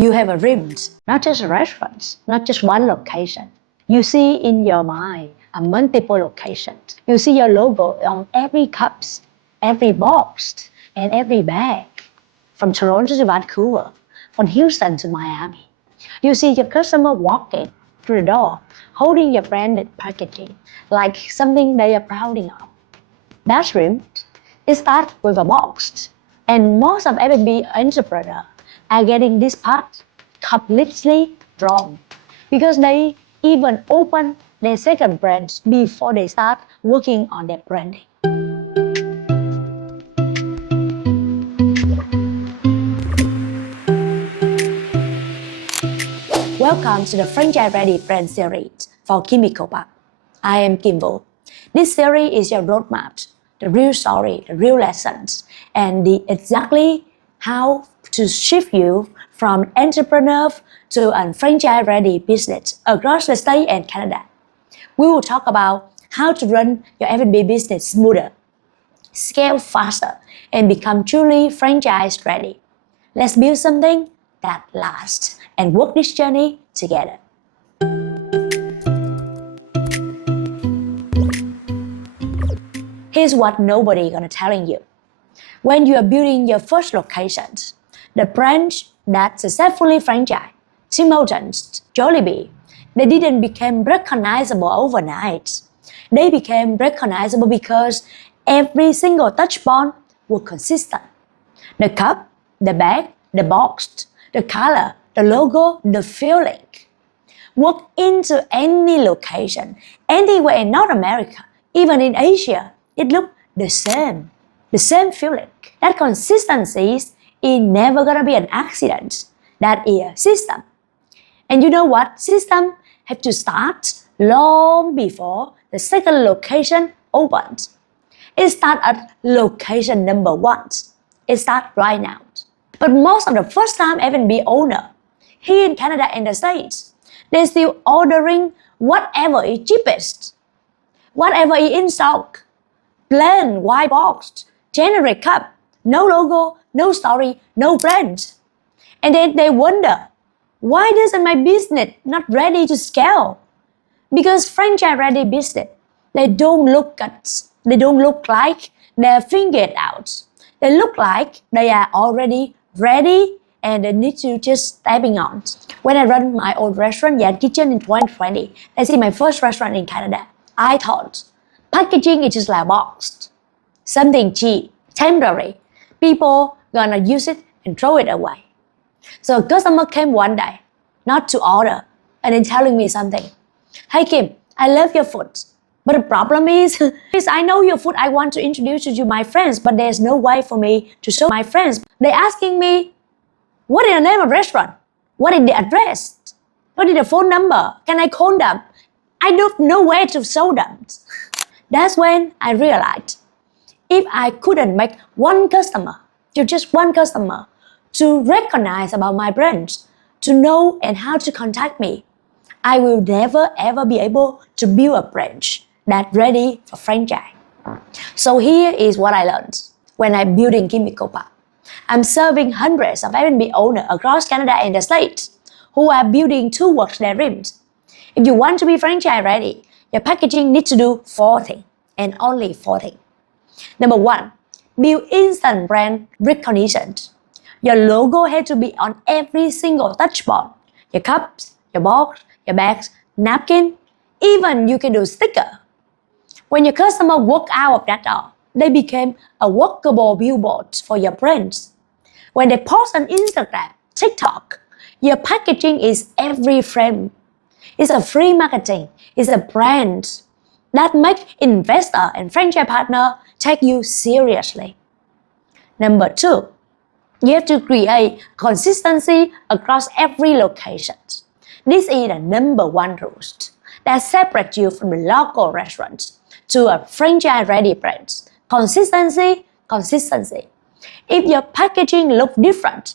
You have a dream, not just a restaurant, not just one location. You see in your mind a multiple locations. You see your logo on every cups, every box, and every bag. From Toronto to Vancouver, from Houston to Miami. You see your customer walking through the door, holding your branded packaging like something they are proud of. That dream, it starts with a box. And most of F&B entrepreneurs are getting this part completely wrong because they even open their second brand before they start working on their branding. Welcome to the Franchise Ready Brand Series for KimEcopak. I am Kim. This series is your roadmap, the real story, the real lessons, and exactly how to shift you from entrepreneur to a franchise-ready business across the state and Canada. We will talk about how to run your F&B business smoother, scale faster, and become truly franchise-ready. Let's build something that lasts and work this journey together. Here's what nobody gonna telling you. When you are building your first location, the branch that successfully franchised, Tim Hortons, Jollibee, they didn't become recognizable overnight. They became recognizable because every single touch point was consistent. The cup, the bag, the box, the color, the logo, the feeling. Walk into any location, anywhere in North America, even in Asia, it looked the same feeling. That consistency is never gonna be an accident. That is a system. And you know what? System have to start long before the second location opens. It starts at location number 1. It starts right now. But most of the first-time F&B owner here in Canada and the States, they're still ordering whatever is cheapest, whatever is in stock, plain white box, generic cup, no logo, no story, no brand. And then they wonder, why isn't my business not ready to scale? Because franchise-ready business, they don't look like they're figured out. They look like they are already ready and they need to just stepping on. When I run my own restaurant, Yan Kitchen in 2020, I see my first restaurant in Canada. I thought, packaging is just like a box. Something cheap, temporary. People gonna use it and throw it away. So a customer came one day, not to order, and then telling me something. Hey Kim, I love your food. But the problem is I know your food, I want to introduce you to my friends, but there's no way for me to show my friends. They're asking me, what is the name of the restaurant? What is the address? What is the phone number? Can I call them? I don't know where to show them. That's when I realized, if I couldn't make one customer, just one customer, to recognize about my brand, to know and how to contact me, I will never ever be able to build a branch that's ready for franchise. So here is what I learned when I'm building KimEcopak. I'm serving hundreds of F&B owners across Canada and the States who are building towards their dreams. If you want to be franchise ready, your packaging needs to do 4 things and only 4 things. Number 1, build instant brand recognition. Your logo has to be on every single touch point. Your cups, your box, your bags, napkin, even you can do sticker. When your customer walk out of that door, they became a walkable billboard for your brands. When they post on Instagram, TikTok, your packaging is every frame. It's a free marketing. It's a brand that makes investor and franchise partner take you seriously. Number 2, you have to create consistency across every location. This is the number 1 rule that separates you from the local restaurant to a franchise-ready brand. Consistency. If your packaging looks different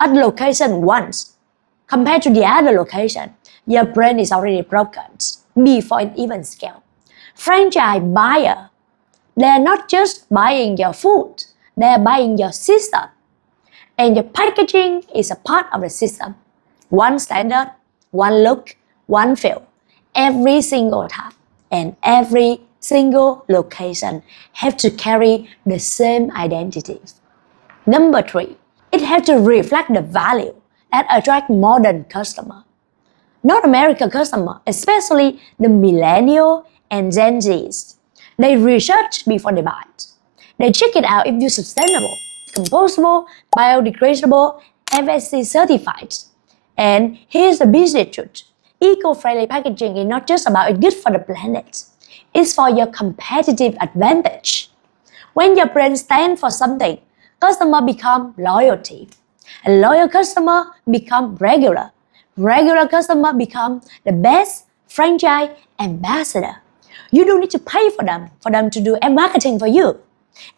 at location 1 compared to the other location, your brand is already broken before it even scales. Franchise buyer, they're not just buying your food, they're buying your system. And your packaging is a part of the system. one standard, one look, one feel, every single time, and every single location have to carry the same identity. Number 3, it has to reflect the value that attract modern customer. North American customer, especially the millennial and Gen Zs, they research before they buy it. They check it out if you're sustainable, compostable, biodegradable, FSC certified. And here's the business truth. Eco-friendly packaging is not just about it's good for the planet. It's for your competitive advantage. When your brand stands for something, customer become loyalty. A loyal customer become regular. Regular customer become the best franchise ambassador. You don't need to pay for them to do marketing for you.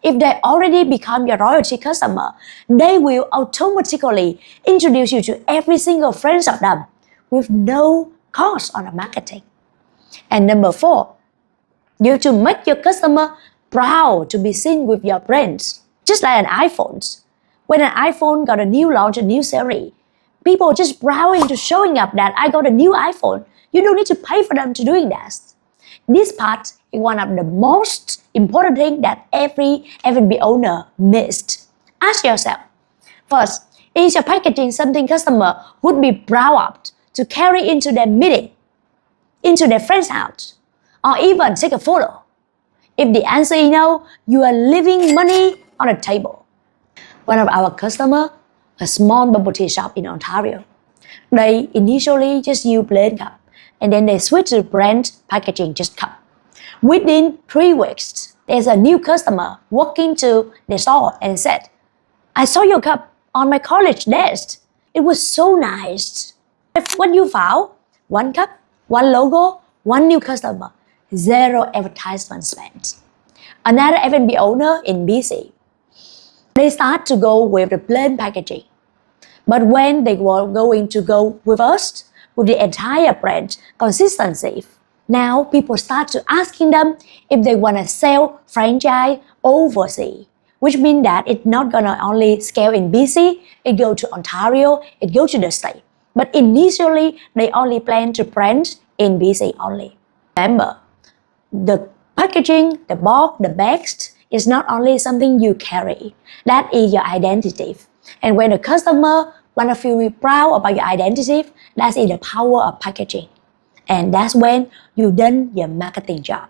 If they already become your loyalty customer, they will automatically introduce you to every single friend of them with no cost on the marketing. And number 4, you have to make your customer proud to be seen with your brands. Just like an iPhone. When an iPhone got a new launch, a new series, people just browsing to showing up that I got a new iPhone. You don't need to pay for them to doing that. This part is one of the most important things that every F&B owner missed. Ask yourself, first, is your packaging something customer would be proud of to carry into their meeting, into their friend's house, or even take a photo? If the answer is no, you are leaving money on the table. One of our customers, a small bubble tea shop in Ontario, they initially just use plain cup, and then they switch to brand packaging just cup. Within 3 weeks, there's a new customer walking to the store and said, I saw your cup on my college desk. It was so nice. What you found? 1 cup, 1 logo, 1 new customer, 0 advertisement spent. Another F&B owner in BC, they start to go with the plain packaging. But when they were going to go with us, with the entire brand consistency, now people start to asking them if they want to sell franchise overseas, which means that it's not gonna only scale in BC, it go to Ontario, it go to the state. But initially, they only plan to brand in BC only. Remember, the packaging, the box, the bags is not only something you carry. That is your identity. And when the customer want to feel proud about your identity, that is the power of packaging. And that's when you done your marketing job.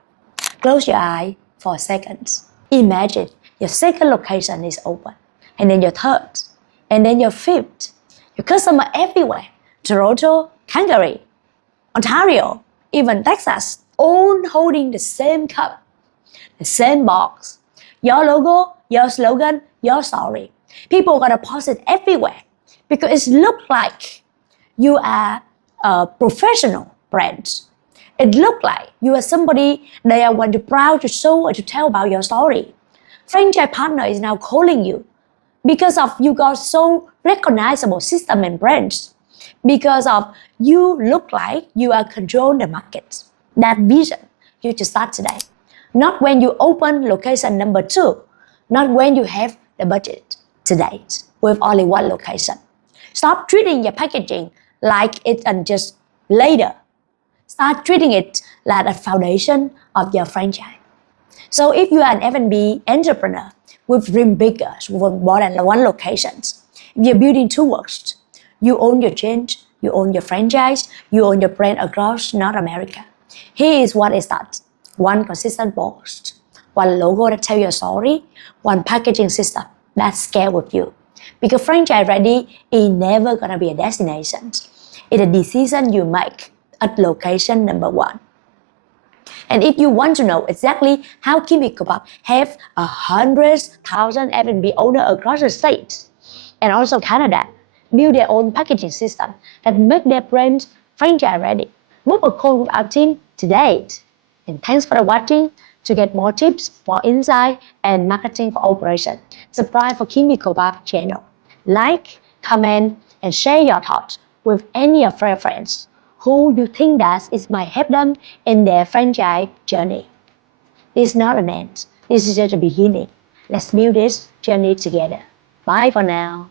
Close your eye for a second. Imagine your second location is open, and then your third, and then your fifth. Your customer everywhere. Toronto, Calgary, Ontario, even Texas, all holding the same cup, the same box. Your logo, your slogan, your story. People gonna post it everywhere because it looks like you are a professional brand. It looks like you are somebody they want to proud to show or to tell about your story. Franchise partner is now calling you because of you got so recognizable system and brands. Because of you look like you are controlling the market. That vision, you should start today. Not when you open location number 2, not when you have the budget today with only 1 location. Stop treating your packaging like it's just later. Start treating it like a foundation of your franchise. So if you are an F&B entrepreneur with dream bigger, with more than 1 location, if you're building towards, you own your chain, you own your franchise, you own your brand across North America. Here is what is that. 1 consistent post, 1 logo that tell your story, 1 packaging system that scale with you. Because franchise ready is never gonna be a destination. It's a decision you make at location number 1. And if you want to know exactly how KimEcopak have 100,000 F&B owners across the states and also Canada build their own packaging system that make their brand franchise ready, book a call with our team today. And thanks for watching. To get more tips, more insight, and marketing for operation, subscribe for KimEcopak channel. Like, comment, and share your thoughts with any of your friends who you think that it might help them in their franchise journey. This is not an end. This is just a beginning. Let's build this journey together. Bye for now.